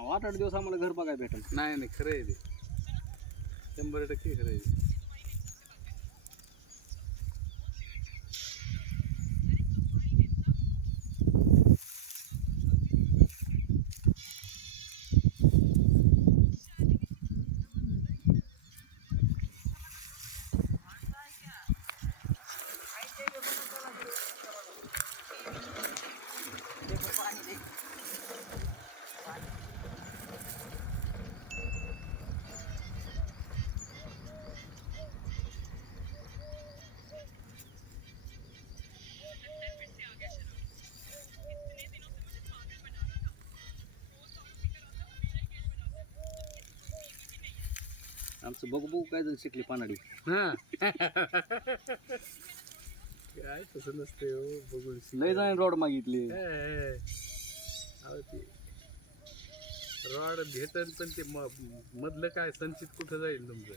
अहो, आठ आठ दिवस आम्हाला घर बघायला भेटेल नाही नाही खरं आहे ते शंभर टक्के खरं आहे ते. आमचं बघू बघू काय जण शिकली पानाडी. हा. काय तसं नसते हो बघून लय जण रॉड मागितली. रॉड भेटन पण ते म- मधलं काय संचित कुठं जाईल तुमचं?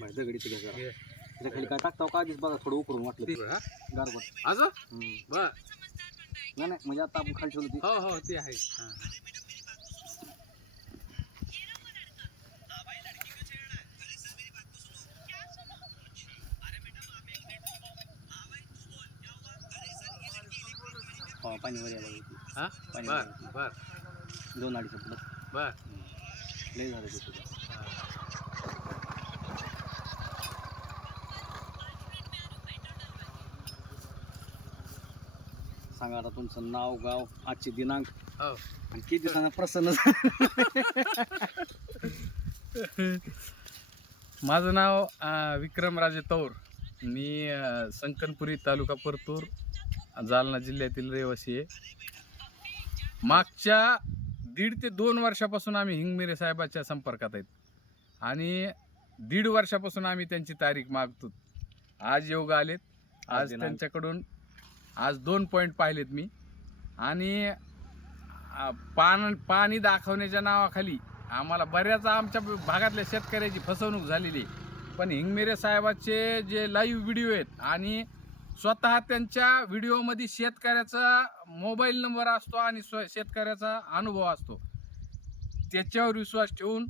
माहिती दगडीची घ्या जरा. त्याच्याखाली काय टाकता का आधीच बघा थोडं उकरून वाटलं ते. हा? गारबट असं हम्म. बर नाही नाही म्हणजे आता आपण खाली ठेवलं ती हो हो ते आहे हा, हा. हा, पाणी वर यायला लागलं. हा पाणी बर. बर दोन अडीच फुट बर लय झालं ते सुद्धा सांगा आता तुमचं नाव गाव आजचे दिनांक. हो. आणि किती दिवसांना प्रसन्न माझं नाव अं, विक्रमराजे तौर. मी अं, संकनपुरी तालुका परतूर जालना जिल्ह्यातील रहिवासी आहे. मागच्या दीड ते दोन वर्षापासून आम्ही हिंगमिरे साहेबाच्या संपर्कात आहेत. आणि दीड वर्षापासून आम्ही त्यांची तारीख मागतो. आज योग आलेत. आज आज दिनांक. त्यांच्याकडून आज दोन पॉईंट पाहिलेत मी. आणि पान पाणी दाखवण्याच्या नावाखाली आम्हाला बऱ्याच आमच्या भागातल्या शेतकऱ्याची फसवणूक झालेली आहे. पण हिंगमेरे साहेबाचे जे लाईव्ह व्हिडिओ आहेत आणि स्वतः त्यांच्या व्हिडिओमध्ये शेतकऱ्याचा मोबाईल नंबर असतो आणि स्व शेतकऱ्याचा अनुभव असतो. त्याच्यावर विश्वास ठेवून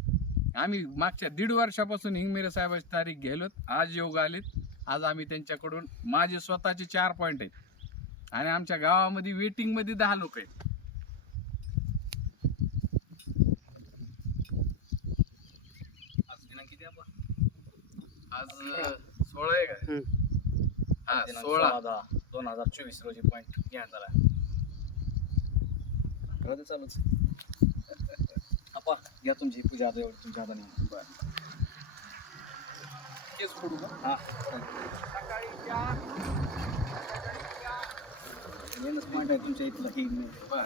आम्ही मागच्या दीड वर्षापासून हिंगमेरे साहेबाची तारीख गेलोत आज योग आलेत. आज आम्ही त्यांच्याकडून माझे स्वतःचे चार पॉईंट आहेत. आणि आमच्या गावामध्ये वेटिंगमध्ये दहा लोक आहेत. आज आपण? सोळा आहे. का हा सोळा. दोन हजार चोवीस रोजी पॉईंट घेण्यात आला चालूच. आपा घ्या तुमची पूजा आता एवढी तुमच्या हाताने. बरं तेच फोडू का? हा. सकाळी मेनच पॉईंट आहे तुमच्या इथलं ही बर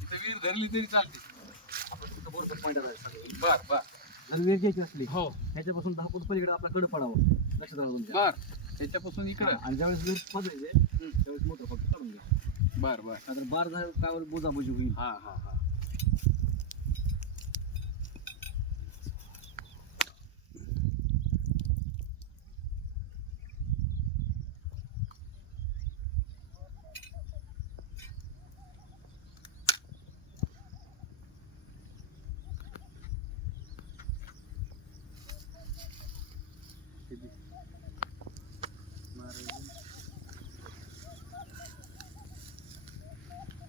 इथं विहीर धरली तरी चालते. बर बर. जर वेळ घ्यायची असली हो. ह्याच्यापासून दहा फूट पलीकडे आपला कडं पडावं लक्षात राहा तुमच्या. बर त्याच्यापासून इकडं. आणि ज्यावेळेस वेळ पाजायचे त्यावेळेस मोठं फक्त काढून घ्या. बर बर. नाहीतर बार झालं काय बुजाबुजी होईल. हा हा हा.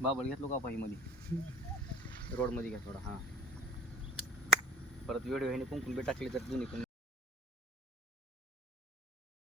बाबळ घेतलो का पाही मध्ये घ्या थोडा हा. परत व्हिडिओ वेळेने कुंकून बी टाकले तर दोन्ही पण